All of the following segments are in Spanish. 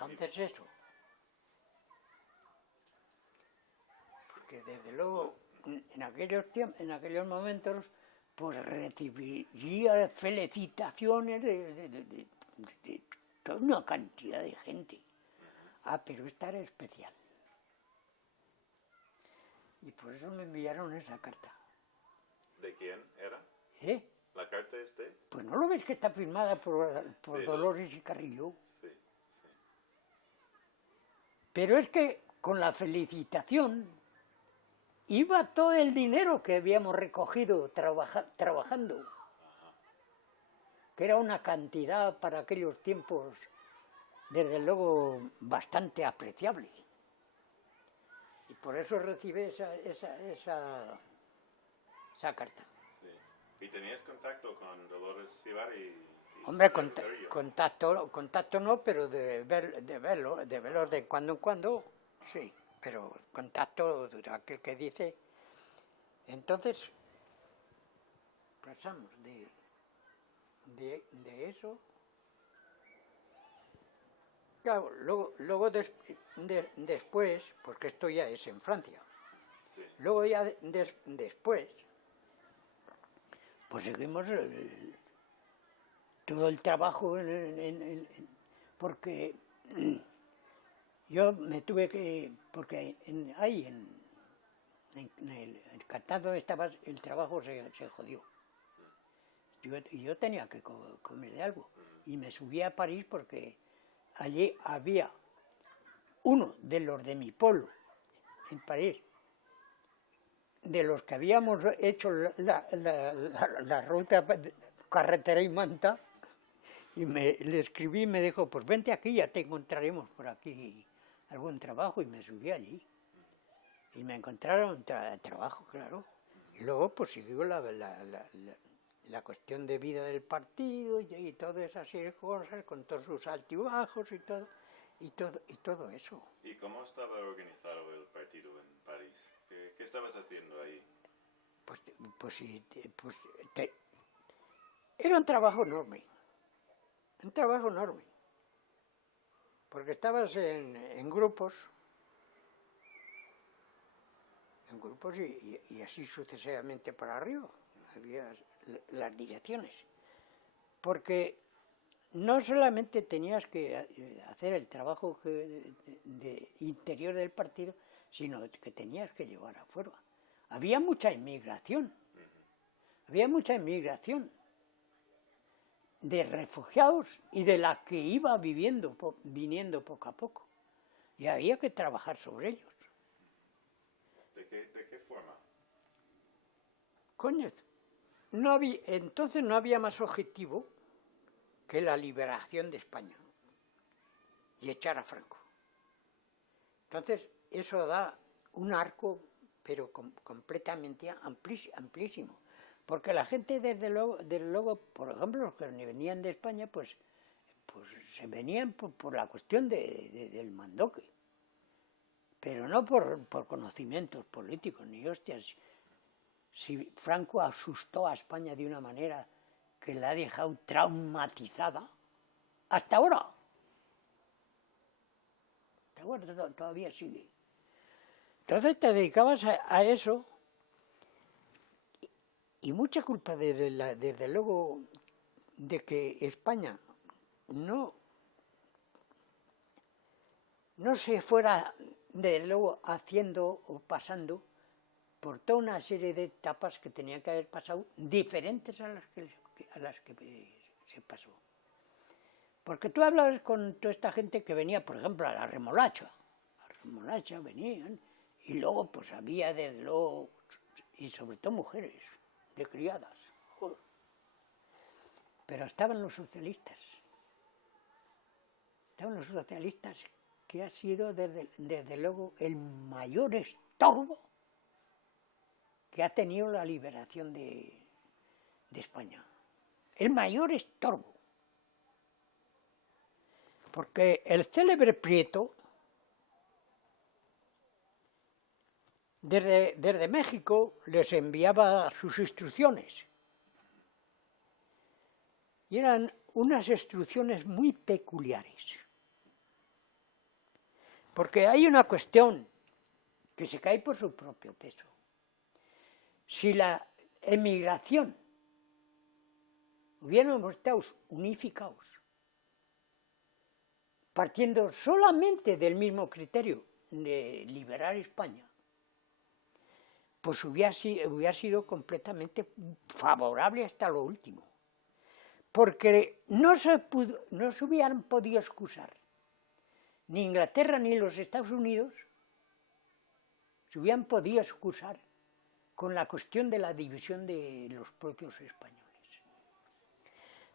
Entonces eso. Porque desde luego, en aquellos momentos, pues recibiría felicitaciones de toda una cantidad de gente. Ah, pero esta era especial. Y por eso me enviaron esa carta. ¿De quién era? ¿Eh? ¿La carta es de? Pues no lo ves que está firmada por Sí, Dolores y Carrillo. Sí, sí. Pero es que con la felicitación iba todo el dinero que habíamos recogido trabajando, que era una cantidad para aquellos tiempos, desde luego, bastante apreciable. Y por eso recibí esa carta. Sí. ¿Y tenías contacto con Dolores Cibar y Hombre, Carrillo? contacto no, pero de verlo de cuando en cuando, sí. Pero contacto, aquel que dice. Entonces, pasamos de eso. Claro, luego después, porque esto ya es en Francia, Sí. luego ya después, pues seguimos todo el trabajo porque yo me tuve que, porque ahí en el Cantado estaba, el trabajo se jodió. Yo tenía que comer de algo. Y me subí a París porque allí había uno de los de mi pueblo, en París, de los que habíamos hecho la ruta carretera y manta, y le escribí y me dijo, pues vente aquí, ya te encontraremos por aquí algún trabajo, y me subí allí. Y me encontraron trabajo, claro. Y luego pues siguió la cuestión de vida del partido y todas esas cosas, con todos sus altibajos y todo eso. ¿Y cómo estaba organizado el partido en París? ¿Qué estabas haciendo ahí? Era un trabajo enorme. Un trabajo enorme. Porque estabas en grupos y así sucesivamente para arriba. Había las direcciones. Porque no solamente tenías que hacer el trabajo de interior del partido, sino que tenías que llevar afuera. Había mucha inmigración. Había mucha inmigración de refugiados y de la que iba viniendo poco a poco. Y había que trabajar sobre ellos. ¿De qué forma? Coño, entonces no había más objetivo que la liberación de España y echar a Franco. Entonces, eso da un arco, pero completamente amplísimo. Porque la gente, desde luego, por ejemplo, los que venían de España, pues se venían por la cuestión del mandoque. Pero no por conocimientos políticos, ni hostias. Si Franco asustó a España de una manera que la ha dejado traumatizada, hasta ahora. Hasta ahora todavía sigue. Entonces te dedicabas a eso, y mucha culpa desde luego de que España no se fuera desde luego haciendo o pasando por toda una serie de etapas que tenían que haber pasado diferentes a las que se pasó. Porque tú hablabas con toda esta gente que venía, por ejemplo, a la remolacha. A la remolacha venían, y luego pues había desde luego, y sobre todo mujeres, de criadas. Joder. Pero estaban los socialistas. Estaban los socialistas, que ha sido desde luego el mayor estorbo que ha tenido la liberación de España. El mayor estorbo. Porque el célebre Prieto, desde México, les enviaba sus instrucciones. Y eran unas instrucciones muy peculiares. Porque hay una cuestión que se cae por su propio peso. Si la emigración hubiéramos estado unificados, partiendo solamente del mismo criterio de liberar España, pues hubiera sido completamente favorable hasta lo último. Porque no se hubieran podido excusar ni Inglaterra ni los Estados Unidos, se hubieran podido excusar con la cuestión de la división de los propios españoles.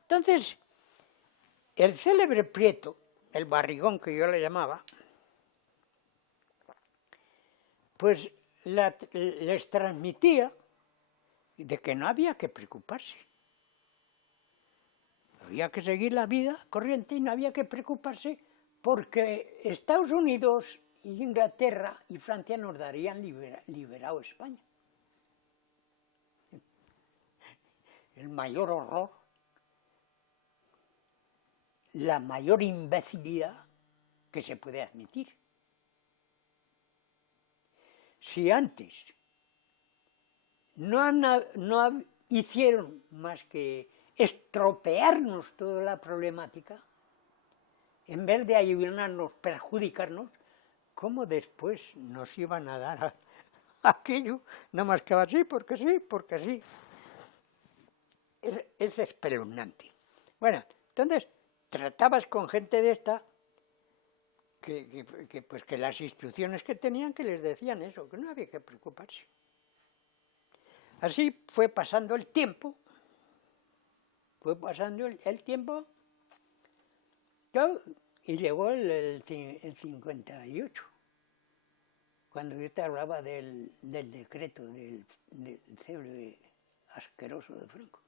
Entonces, el célebre Prieto, el barrigón que yo le llamaba, pues les transmitía de que no había que preocuparse. Había que seguir la vida corriente y no había que preocuparse porque Estados Unidos y Inglaterra y Francia nos darían liberado España. El mayor horror, la mayor imbecilidad que se puede admitir. Si antes no hicieron más que estropearnos toda la problemática, en vez de ayudarnos, perjudicarnos, ¿cómo después nos iban a dar aquello? Nada más que así, porque sí, porque sí. Es espeluznante. Bueno, entonces tratabas con gente de esta que las instrucciones que tenían que les decían eso, que no había que preocuparse. Así fue pasando el tiempo, y llegó el 58, cuando yo te hablaba del decreto del célebre asqueroso de Franco.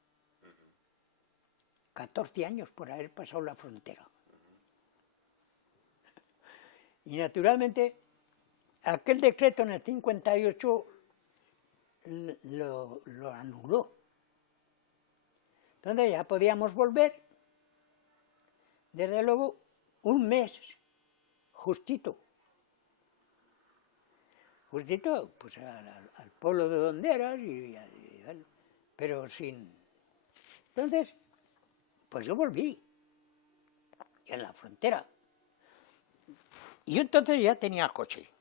14 años por haber pasado la frontera. Y naturalmente, aquel decreto en el 58 lo anuló. Entonces ya podíamos volver, desde luego, un mes, justito, pues al pueblo de Honderas, bueno, pero sin... Entonces, pues yo volví, en la frontera. Y yo entonces ya tenía coche,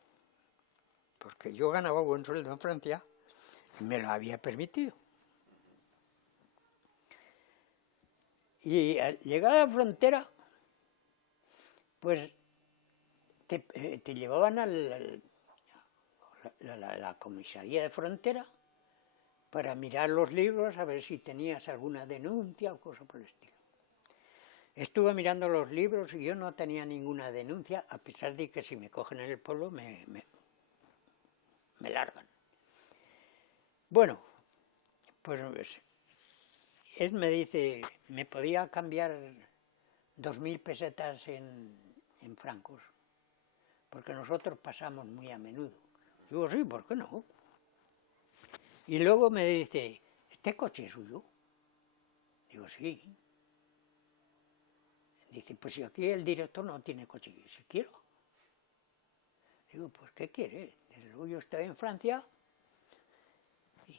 porque yo ganaba buen sueldo en Francia y me lo había permitido. Y al llegar a la frontera, pues te llevaban a la comisaría de frontera para mirar los libros, a ver si tenías alguna denuncia o cosa por el estilo. Estuve mirando los libros y yo no tenía ninguna denuncia, a pesar de que si me cogen en el pueblo me largan. Bueno, pues él me dice, ¿me podía cambiar 2.000 pesetas en francos? Porque nosotros pasamos muy a menudo. Digo, sí, ¿por qué no? Y luego me dice, ¿este coche es suyo? Digo, sí. Dice, pues si aquí el director no tiene coche, si quiero. Digo, pues ¿qué quiere? Desde luego yo estoy en Francia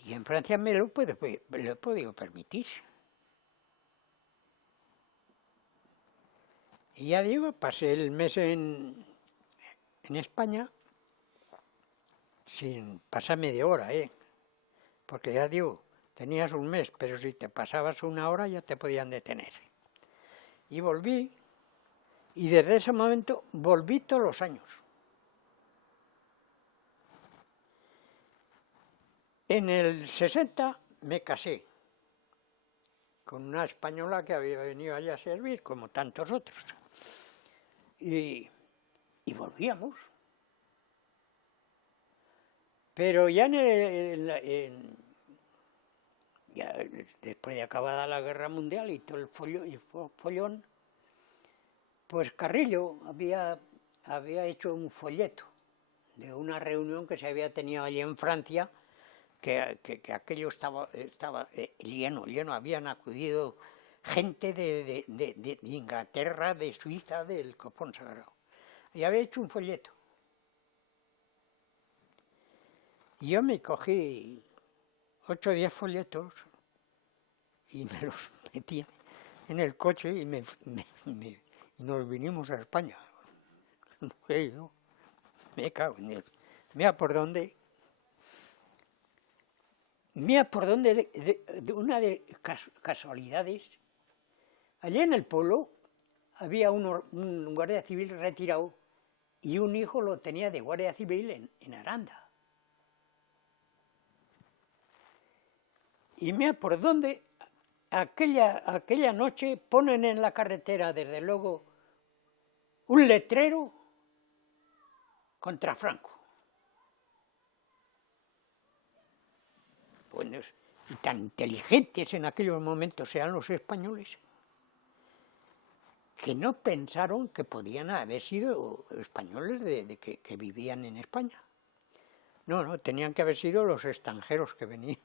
y en Francia me lo he podido permitir. Y ya digo, pasé el mes en España sin pasar media hora, porque ya digo, tenías un mes, pero si te pasabas una hora ya te podían detener. Y volví, y desde ese momento volví todos los años. En el 60 me casé con una española que había venido allá a servir, como tantos otros. Y volvíamos. Pero ya ya después de acabada la Guerra Mundial y todo el follón, pues Carrillo había hecho un folleto de una reunión que se había tenido allí en Francia, que aquello estaba lleno, habían acudido gente de Inglaterra, de Suiza, del Copón Sagrado. Y había hecho un folleto. Y yo me cogí 8 o 10 folletos y me los metí en el coche y y nos vinimos a España. Yo me cago en Dios. Mira por dónde. Mira por dónde, de una de casualidades. Allí en el pueblo había un guardia civil retirado y un hijo lo tenía de guardia civil en Aranda. Y mira por dónde aquella noche ponen en la carretera, desde luego, un letrero contra Franco. Bueno, y tan inteligentes en aquellos momentos eran los españoles que no pensaron que podían haber sido españoles que vivían en España. No, tenían que haber sido los extranjeros que venían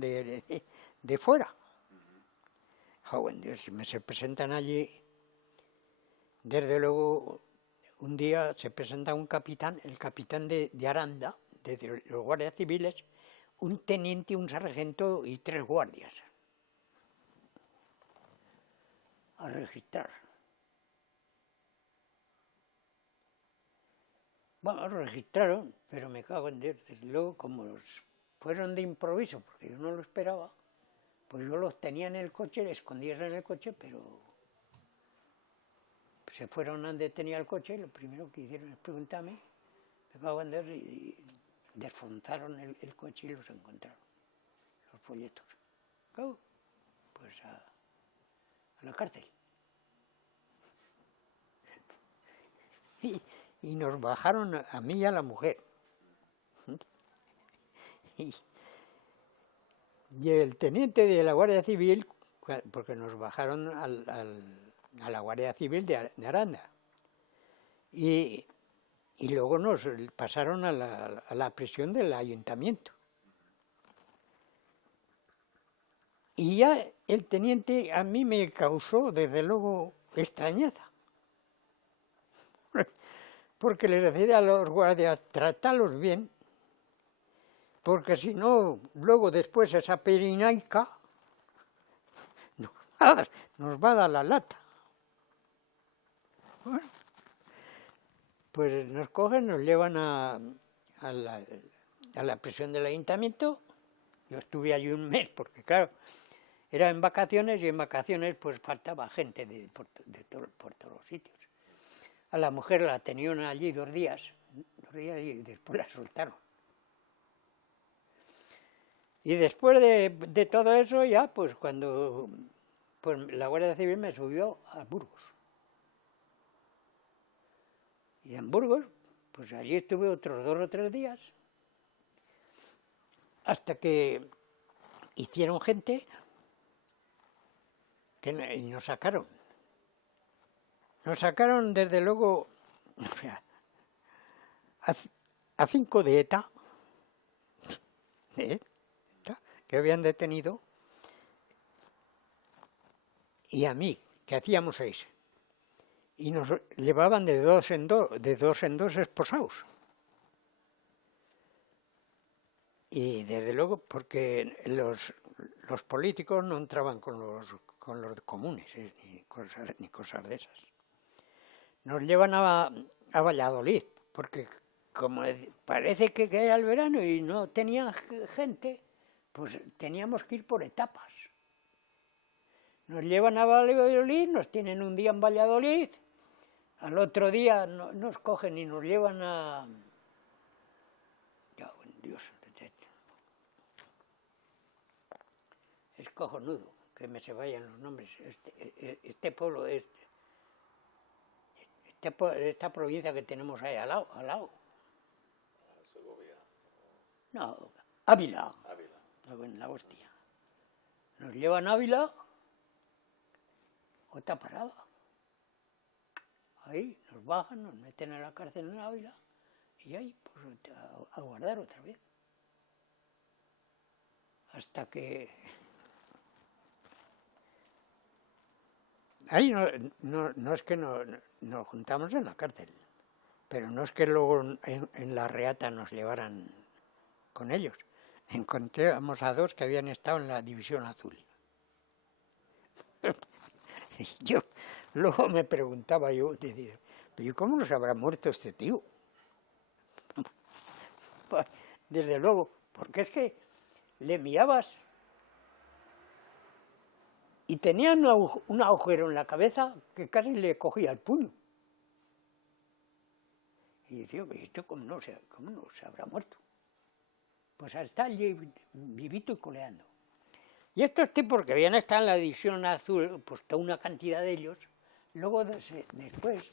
de fuera. Bueno, se presentan allí, desde luego, un día se presenta un capitán, el capitán de Aranda, de los guardias civiles, un teniente, un sargento y 3 guardias a registrar. Bueno, registraron, pero me cago en Dios, desde luego, como fueron de improviso, porque yo no lo esperaba, pues yo los tenía en el coche, escondidos en el coche, pero se fueron a donde tenía el coche y lo primero que hicieron es preguntarme, me cago en Dios, y desfonzaron el coche y los encontraron, los folletos. Claro, pues a la cárcel. Y nos bajaron a mí y a la mujer. Y el teniente de la Guardia Civil, porque nos bajaron a la Guardia Civil de Aranda, y luego nos pasaron a la prisión del ayuntamiento. Y ya el teniente a mí me causó, desde luego, extrañeza. Porque les decía a los guardias, tratadlos bien, porque si no, luego después esa perinaica nos va a dar la lata. Bueno, pues nos cogen, nos llevan a la prisión del ayuntamiento. Yo estuve allí un mes, porque claro, era en vacaciones, y en vacaciones pues faltaba gente por todos los sitios. A la mujer la tenían allí 2 días y después la soltaron. Y después de todo eso ya, pues cuando la Guardia Civil me subió a Burgos. Y en Burgos, pues allí estuve otros 2 o 3 días, hasta que hicieron gente y nos sacaron. Nos sacaron, desde luego, a 5 de ETA, que habían detenido, y a mí, que hacíamos 6. Y nos llevaban de dos en dos esposados. Y desde luego, porque los políticos no entraban con los comunes, ni cosas de esas. Nos llevan a Valladolid, porque como parece que era el verano y no tenían gente, pues teníamos que ir por etapas. Nos llevan a Valladolid, nos tienen un día en Valladolid, al otro día nos cogen y nos llevan a... Ya, Dios, es cojonudo que me se vayan los nombres. Este pueblo, esta provincia que tenemos ahí al lado. Segovia. No, Ávila. En la hostia. Nos llevan a Ávila, otra parada. Ahí nos bajan, nos meten en la cárcel en Ávila y ahí pues a guardar otra vez. Hasta que... Ahí no es que nos juntamos en la cárcel. pero no es que luego en la reata nos llevaran con ellos. Encontramos a 2 que habían estado en la División Azul. Y yo, luego me preguntaba yo, decía, pero ¿cómo nos habrá muerto este tío? Pues, desde luego, porque es que le mirabas y tenía un agujero en la cabeza que casi le cogía el puño. Y decía, pero esto cómo no se habrá muerto. Pues está allí vivito y coleando. Y estos tipos que habían estado en la División Azul, pues toda una cantidad de ellos, luego después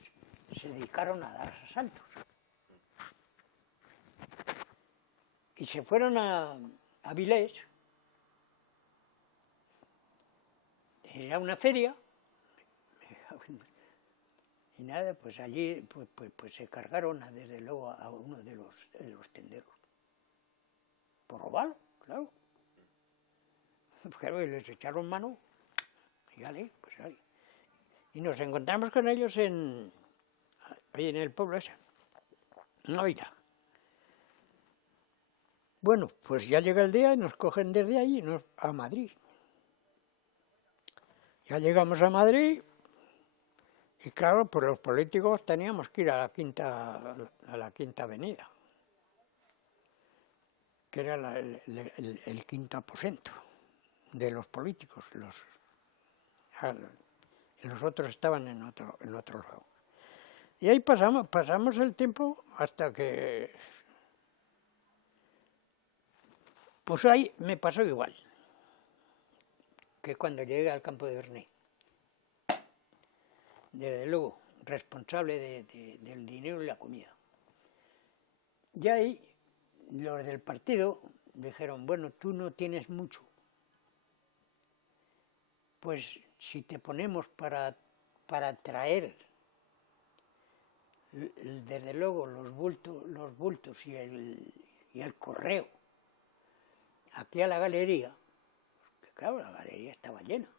se dedicaron a dar asaltos. Y se fueron a Avilés, era una feria, y nada, pues allí pues se cargaron desde luego a uno de los tenderos. Por robar, claro. Claro, y les echaron mano, y vale, pues vale. Y nos encontramos con ellos ahí en el pueblo ese, Navidad. Bueno, pues ya llega el día y nos cogen desde allí a Madrid. Ya llegamos a Madrid y claro, pues los políticos teníamos que ir a la Quinta Avenida, que era el quinto aposento de los políticos. Los otros estaban en otro lado. Y ahí pasamos el tiempo hasta que... Pues ahí me pasó igual que cuando llegué al campo de Bernet. Desde luego, responsable del dinero y la comida. Y ahí los del partido dijeron, bueno, tú no tienes mucho, pues si te ponemos para traer desde luego los bultos y el correo aquí a la galería, que claro, la galería estaba llena.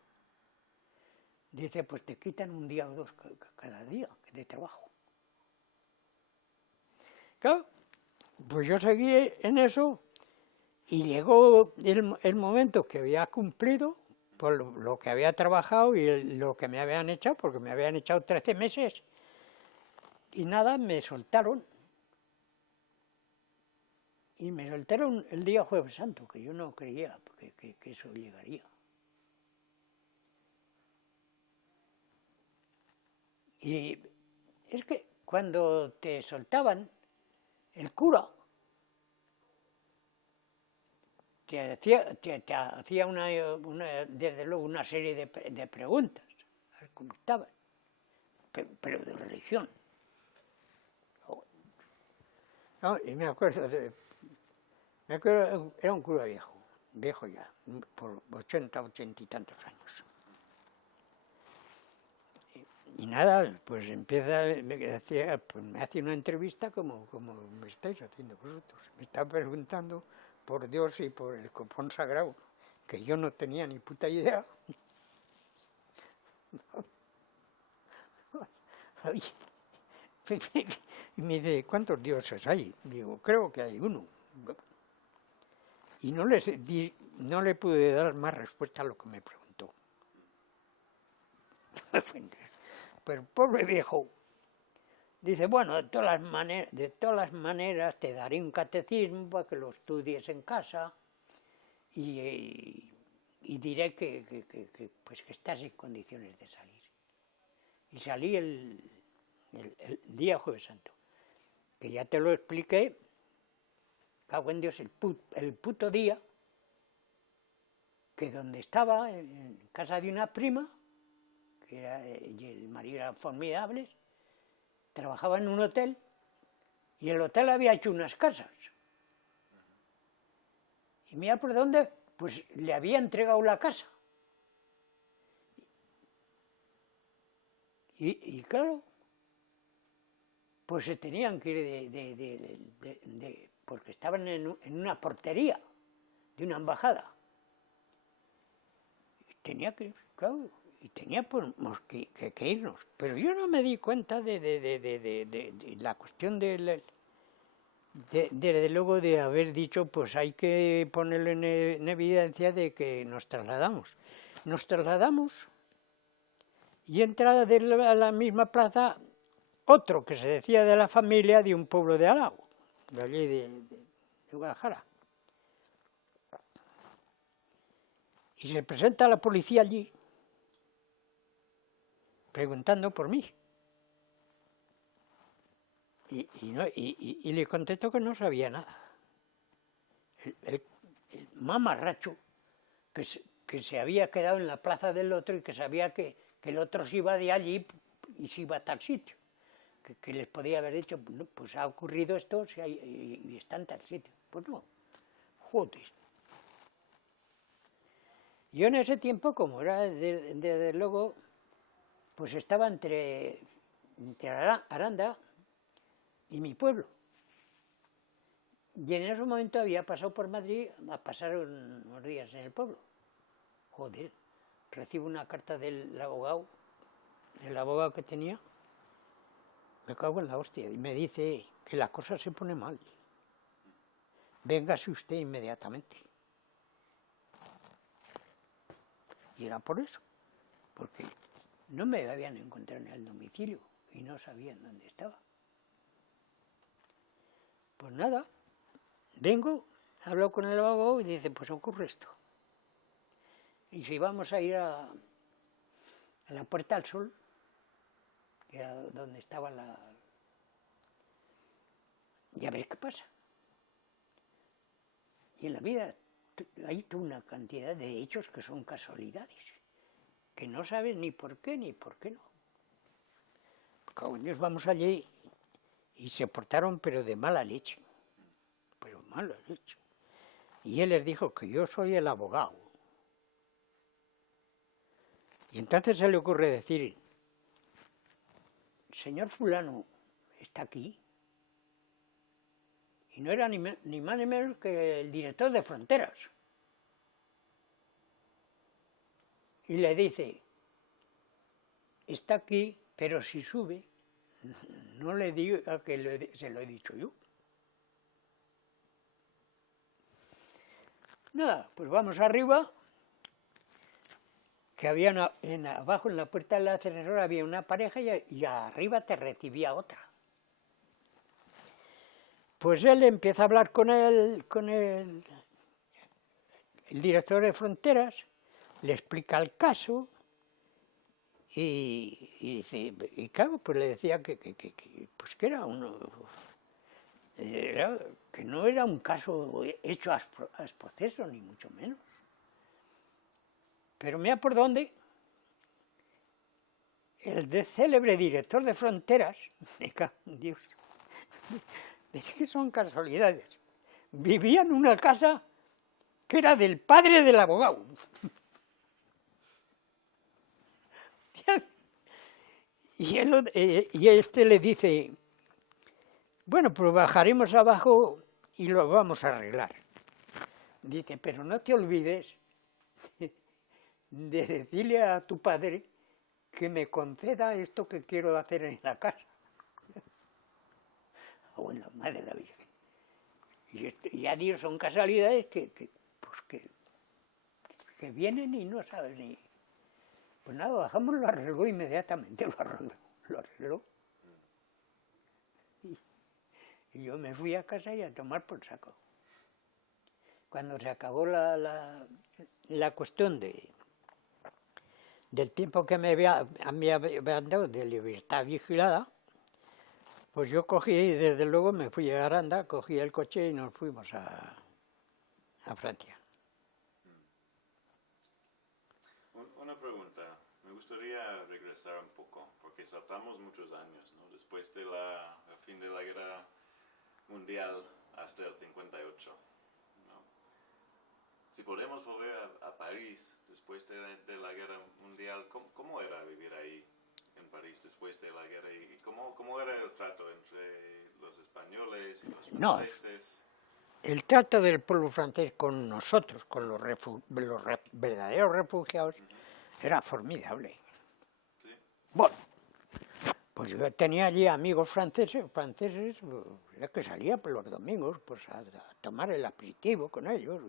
Dice, pues te quitan un día o 2 cada día de trabajo. Claro, pues yo seguí en eso y llegó el momento que había cumplido por lo que había trabajado y lo que me habían echado, porque me habían echado 13 meses y nada, me soltaron. Y me soltaron el día Jueves Santo, que yo no creía que eso llegaría. Y es que cuando te soltaban, el cura te hacía desde luego una serie de preguntas, a ver cómo estaban, pero de religión. No, y me acuerdo, era un cura viejo ya, por 80 y tantos años. Y nada, pues me hace una entrevista como me estáis haciendo vosotros. Me está preguntando por Dios y por el copón sagrado, que yo no tenía ni puta idea. Y me dice, ¿cuántos dioses hay? Digo, creo que hay uno. Y no le pude dar más respuesta a lo que me preguntó. Pero el pobre viejo dice, bueno, de todas las maneras te daré un catecismo para que lo estudies en casa y diré que estás en condiciones de salir. Y salí el día Jueves Santo, que ya te lo expliqué, cago en Dios, el puto día, que donde estaba, en casa de una prima, que y el marido eran formidables, trabajaba en un hotel, y el hotel había hecho unas casas. Y mira por dónde, pues le había entregado la casa. Y claro, pues se tenían que ir porque estaban en una portería de una embajada. Tenía que, claro, y teníamos que irnos. Pero yo no me di cuenta de la cuestión desde luego de haber dicho, pues hay que ponerlo en evidencia de que nos trasladamos. Nos trasladamos y entra a la misma plaza otro que se decía de la familia de un pueblo de al lado, de allí de Guadalajara. Y se presenta la policía allí, preguntando por mí. Y le contestó que no sabía nada. El mamarracho que se había quedado en la plaza del otro y que sabía que el otro se iba de allí y se iba a tal sitio. Que les podía haber dicho, no, pues ha ocurrido esto y está en tal sitio. Pues no, joder. Yo en ese tiempo, como era desde luego, pues estaba entre Aranda y mi pueblo. Y en ese momento había pasado por Madrid a pasar unos días en el pueblo. Joder, recibo una carta del abogado que tenía, me cago en la hostia, y me dice que la cosa se pone mal. Véngase usted inmediatamente. Y era por eso, porque no me habían encontrado en el domicilio y no sabían dónde estaba. Pues nada, vengo, hablo con el abogado y dice, pues ocurre esto. Y si vamos a ir a la Puerta del Sol, que era donde estaba y a ver qué pasa. Y en la vida hay toda una cantidad de hechos que son casualidades, que no sabes ni por qué no. Pues, vamos allí y se portaron pero de mala leche, Y él les dijo que yo soy el abogado. Y entonces se le ocurre decir, señor fulano, ¿está aquí? Y no era ni más ni menos que el director de Fronteras. Y le dice, está aquí, pero si sube, no le diga que se lo he dicho yo. Nada, pues vamos arriba, que había abajo en la puerta del ascensor había una pareja y arriba te recibía otra. Pues él empieza a hablar con el director de Fronteras, le explica el caso y dice, y claro, pues le decía que no era un caso hecho a proceso, ni mucho menos. Pero mira por dónde el célebre director de Fronteras, me cago en Dios, es que son casualidades, vivía en una casa que era del padre del abogado. Y este le dice, bueno, pues bajaremos abajo y lo vamos a arreglar. Dice, pero no te olvides de decirle a tu padre que me conceda esto que quiero hacer en la casa. Bueno, madre de la Virgen. Y ya digo, son casualidades que vienen y no sabes ni... Pues nada, bajamos, lo arregló inmediatamente, lo arregló. Y yo me fui a casa y a tomar por saco. Cuando se acabó la cuestión del tiempo que me habían dado de libertad vigilada, pues yo cogí, desde luego me fui a Aranda, cogí el coche y nos fuimos a Francia. Una pregunta, me gustaría regresar un poco, porque saltamos muchos años, ¿no? Después del fin de la Guerra Mundial hasta el 58, ¿no? Si podemos volver a París después de la Guerra Mundial, ¿cómo era vivir ahí en París después de la guerra? ¿Y cómo era el trato entre los españoles y los franceses? El trato del pueblo francés con nosotros, con los verdaderos refugiados, Era formidable. Sí. Bueno, pues yo tenía allí amigos franceses, pues, ya que salía por los domingos pues a tomar el aperitivo con ellos.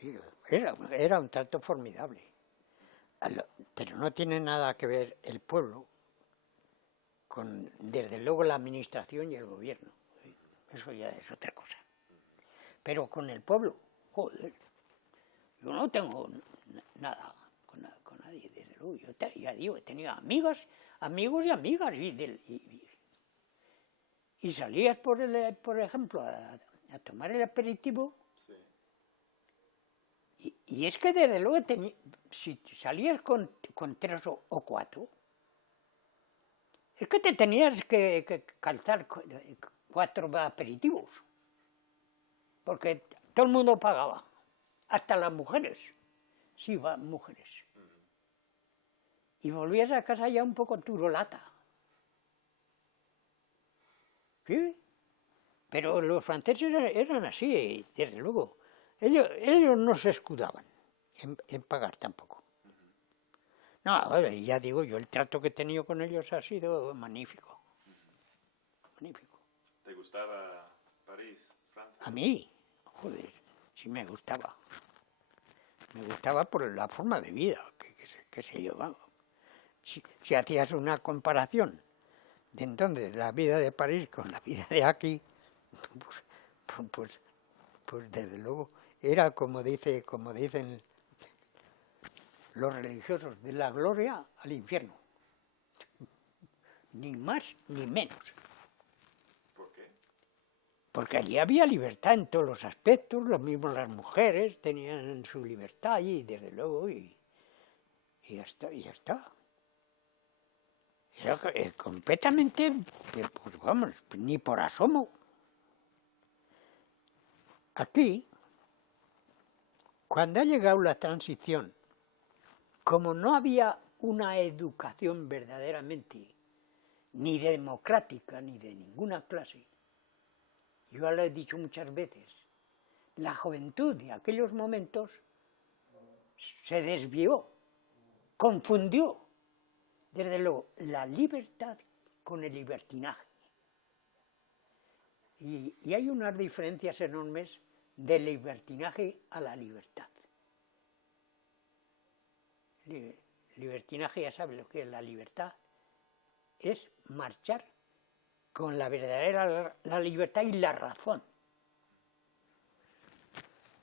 Y era un trato formidable. Pero no tiene nada que ver el pueblo con, desde luego, la administración y el gobierno. Eso ya es otra cosa. Pero con el pueblo, joder, yo no tengo nada con nadie, desde luego. Yo ya digo, he tenido amigos y amigas, y salías, por ejemplo, a tomar el aperitivo, Sí. y es que desde luego, si salías con 3 o 4, es que te tenías que calzar 4 aperitivos, porque todo el mundo pagaba, hasta las mujeres, sí, mujeres. Y volvías a casa ya un poco turolata. ¿Sí? Pero los franceses eran así, desde luego. Ellos no se escudaban en pagar tampoco. No, ahora, ya digo, yo el trato que he tenido con ellos ha sido magnífico. Magnífico. ¿Te gustaba París, Francia? A mí, joder, sí me gustaba. Me gustaba por la forma de vida que se llevaba. Si hacías una comparación de entonces la vida de París con la vida de aquí, pues desde luego era como dicen los religiosos, de la gloria al infierno. Ni más ni menos. ¿Por qué? Porque allí había libertad en todos los aspectos, lo mismo las mujeres tenían su libertad allí, desde luego, y ya está. Era completamente, pues vamos, ni por asomo. Aquí, cuando ha llegado la transición, como no había una educación verdaderamente ni democrática ni de ninguna clase, yo ya lo he dicho muchas veces, la juventud de aquellos momentos se desvió, confundió, desde luego, la libertad con el libertinaje. Y hay unas diferencias enormes del libertinaje a la libertad. Libertinaje, ya sabes lo que es la libertad, es marchar con la verdadera la libertad y la razón.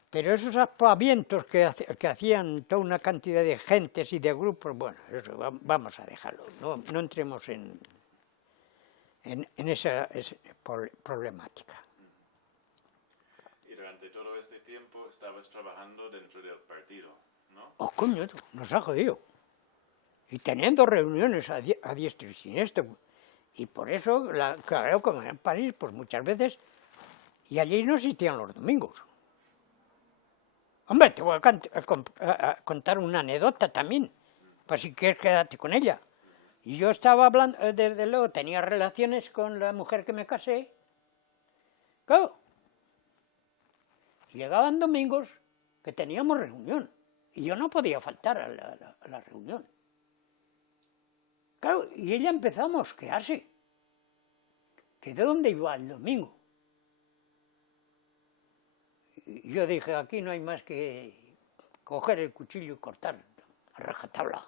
Pero esos aspavientos que hacían toda una cantidad de gentes y de grupos, bueno, eso vamos a dejarlo, no entremos en esa problemática. Y durante todo este tiempo estabas trabajando dentro del partido, ¿no? Oh, coño, nos ha jodido. Y teniendo reuniones a diestro y siniestro. Y por eso, claro, como en París, pues muchas veces, y allí no existían los domingos. Hombre, te voy a contar una anécdota también, para si quieres quedarte con ella. Y yo estaba hablando, desde luego, tenía relaciones con la mujer que me casé. Claro. Y llegaban domingos que teníamos reunión. Y yo no podía faltar a la reunión. Claro, y ella empezó a mosquearse. ¿Que de dónde iba el domingo? Y yo dije, aquí no hay más que coger el cuchillo y cortar a rajatabla.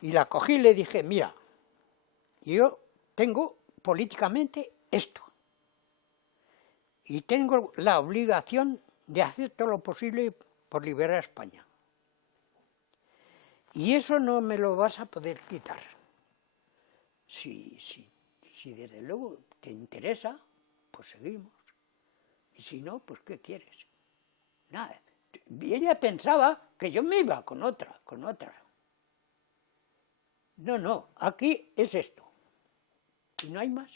Y la cogí y le dije, mira, yo tengo políticamente esto. Y tengo la obligación de hacer todo lo posible por liberar a España. Y eso no me lo vas a poder quitar. Si desde luego te interesa, pues seguimos. Y si no, pues ¿qué quieres? Nada. Y ella pensaba que yo me iba con otra. No, aquí es esto. Y no hay más.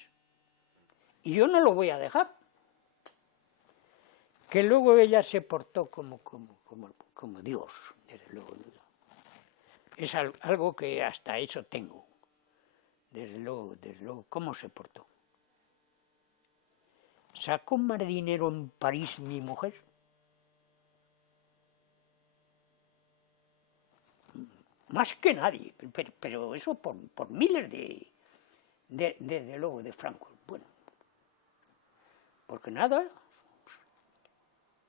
Y yo no lo voy a dejar. Que luego ella se portó como Dios, desde luego. Es algo que hasta eso tengo. Desde luego, ¿cómo se portó? ¿Sacó más dinero en París mi mujer? más que nadie, pero eso por miles desde luego, de francos. Bueno, porque nada,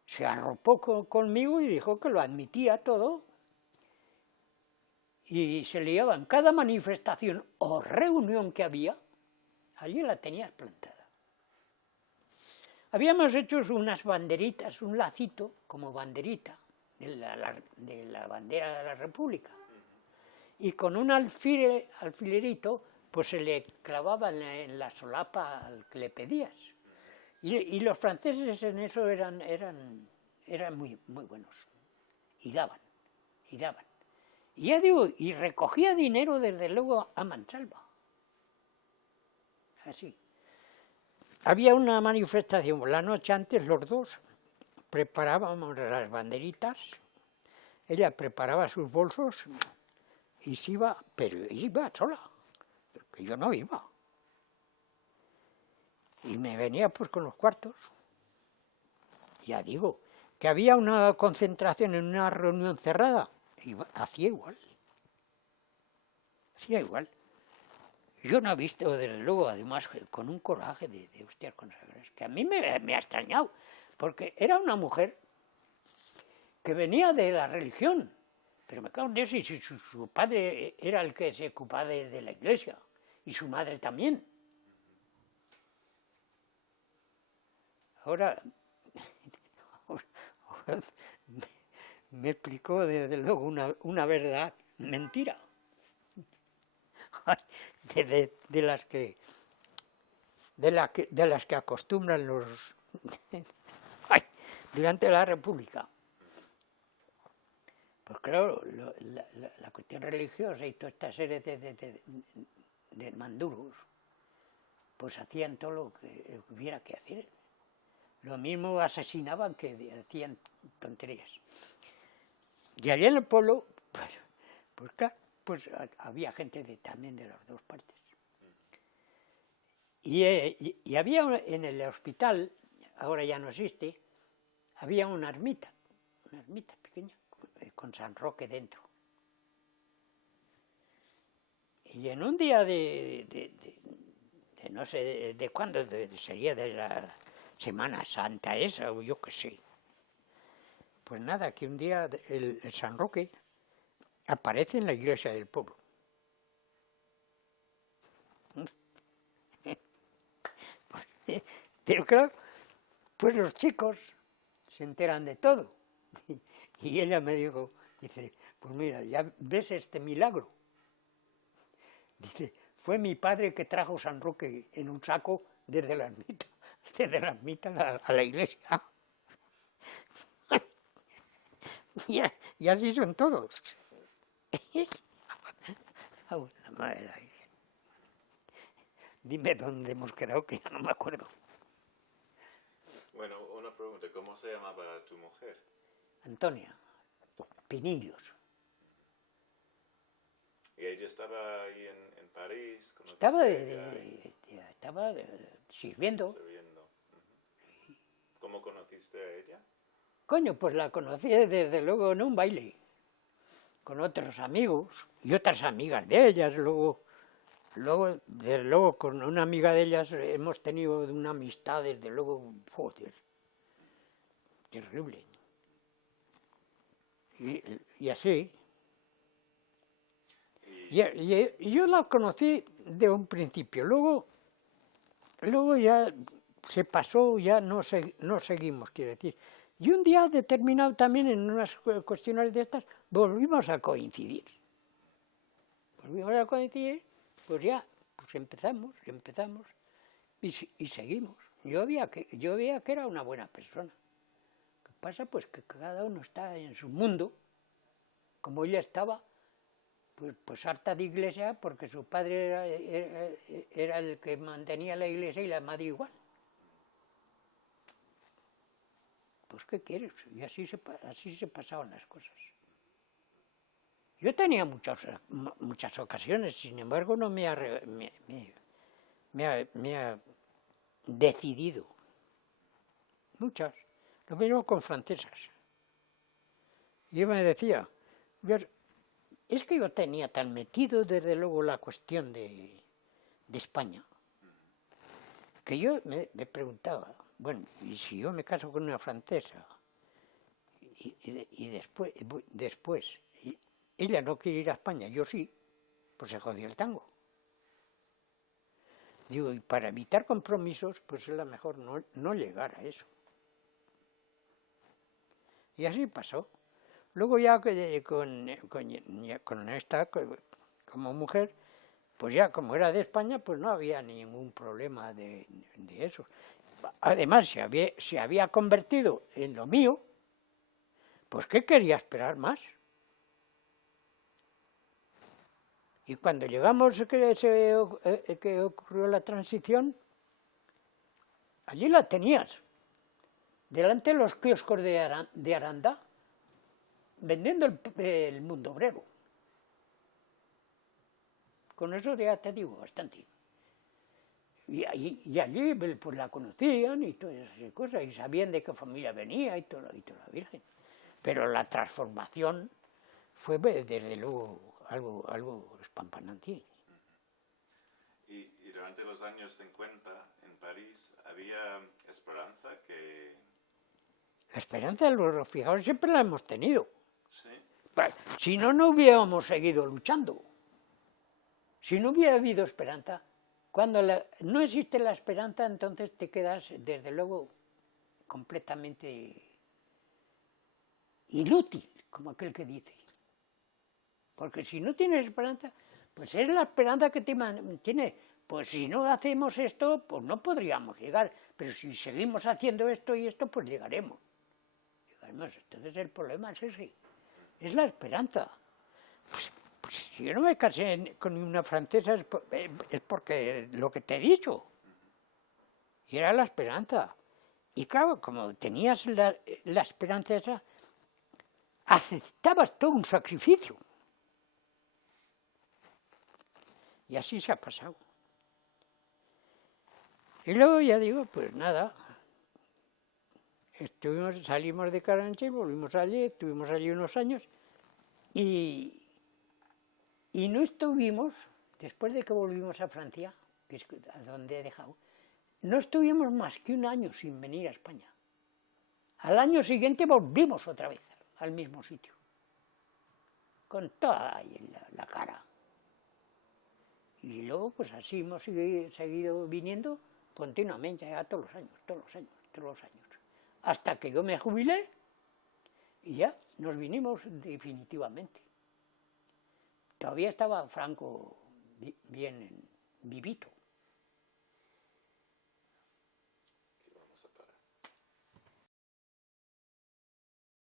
se arropó conmigo y dijo que lo admitía todo, y se liaba en cada manifestación o reunión que había, allí la tenía plantada. Habíamos hecho unas banderitas, un lacito como banderita de la bandera de la República, y con un alfilerito pues se le clavaba en la solapa al que le pedías. Y los franceses en eso eran muy buenos, y daban. Y ya digo, y recogía dinero desde luego a mansalva. Así. Había una manifestación, la noche antes los dos preparábamos las banderitas, ella preparaba sus bolsos y se iba, pero iba sola, porque yo no iba. Y me venía pues con los cuartos. Ya digo, que había una concentración en una reunión cerrada, hacía igual. Yo no he visto, desde luego, además, con un coraje de hostias consagradas, que a mí me ha extrañado, porque era una mujer que venía de la religión, pero me cago en Dios, y su padre era el que se ocupaba de la iglesia, y su madre también. Ahora me explicó desde luego una verdad mentira, de las que acostumbran los durante la República. Pues claro, la cuestión religiosa y toda esta serie de manduros, pues hacían todo lo que hubiera que hacer. Lo mismo asesinaban que hacían tonterías. Y allá en el pueblo, pues claro, pues había gente también de las dos partes. Y había en el hospital, ahora ya no existe, había una ermita pequeña, con San Roque dentro. Y en un día de no sé de cuándo, sería de la Semana Santa esa, o yo qué sé. Pues nada, que un día el San Roque aparece en la iglesia del pueblo. Pero claro, pues los chicos se enteran de todo. Y ella me dijo, dice, pues mira, ya ves este milagro. Dice, fue mi padre que trajo San Roque en un saco desde la ermita a la iglesia. Y así son todos. La madre de la Virgen. Dime dónde hemos quedado, que ya no me acuerdo. Bueno, una pregunta, ¿cómo se llamaba tu mujer? Antonia Pinillos. ¿Y ella estaba ahí en París? Estaba sirviendo. ¿Cómo conociste a ella? Coño, pues la conocí desde luego en un baile, con otros amigos y otras amigas de ellas. Luego, desde luego, con una amiga de ellas hemos tenido una amistad, desde luego, joder, terrible. Y así. Y yo la conocí de un principio, luego ya se pasó, ya no seguimos, quiero decir. Y un día determinado también, en unas cuestiones de estas, volvimos a coincidir. Pues ya, pues empezamos y seguimos. Yo veía que era una buena persona. Lo que pasa pues que cada uno está en su mundo, como ella estaba, pues harta de iglesia, porque su padre era el que mantenía la iglesia y la madre igual. Pues ¿qué quieres? Y así se pasaban las cosas. Yo tenía muchas ocasiones, sin embargo no me ha decidido. Muchas. Lo mismo con francesas. Y yo me decía, es que yo tenía tan metido desde luego la cuestión de España, que yo me preguntaba, bueno, ¿y si yo me caso con una francesa y después ella no quiere ir a España, yo sí, pues se jodió el tango? Digo, y para evitar compromisos, pues es la mejor no llegar a eso. Y así pasó. Luego ya con esta, como mujer, pues ya como era de España, pues no había ningún problema de eso. Además, se había convertido en lo mío, pues ¿qué quería esperar más? Y cuando llegamos que ocurrió la transición, allí la tenías, delante de los kioscos de Aranda, vendiendo el Mundo Obrero. Con eso ya te digo bastante. Y allí pues la conocían y todas esas cosas, y sabían de qué familia venía y toda la Virgen. Pero la transformación fue desde luego algo espampanante. Y durante los años 50 en París había esperanza que... La esperanza de los refugiados siempre la hemos tenido. Sí. Si no, no hubiéramos seguido luchando. Si no hubiera habido esperanza, cuando no existe la esperanza, entonces te quedas, desde luego, completamente inútil, como aquel que dice. Porque si no tienes esperanza, pues es la esperanza que te mantiene. Pues si no hacemos esto, pues no podríamos llegar. Pero si seguimos haciendo esto y esto, pues llegaremos. Entonces el problema es ese. Es la esperanza. Pues si yo no me casé con una francesa es porque lo que te he dicho. Y era la esperanza. Y claro, como tenías la esperanza esa, aceptabas todo un sacrificio. Y así se ha pasado. Y luego ya digo, pues nada, salimos de Carabanchel, volvimos allí, estuvimos allí unos años y no estuvimos, después de que volvimos a Francia, que es a donde he dejado, no estuvimos más que un año sin venir a España. Al año siguiente volvimos otra vez al mismo sitio, con toda ahí la cara. Y luego pues así hemos seguido viniendo continuamente, ya todos los años. Hasta que yo me jubilé y ya nos vinimos definitivamente. Todavía estaba Franco bien vivito.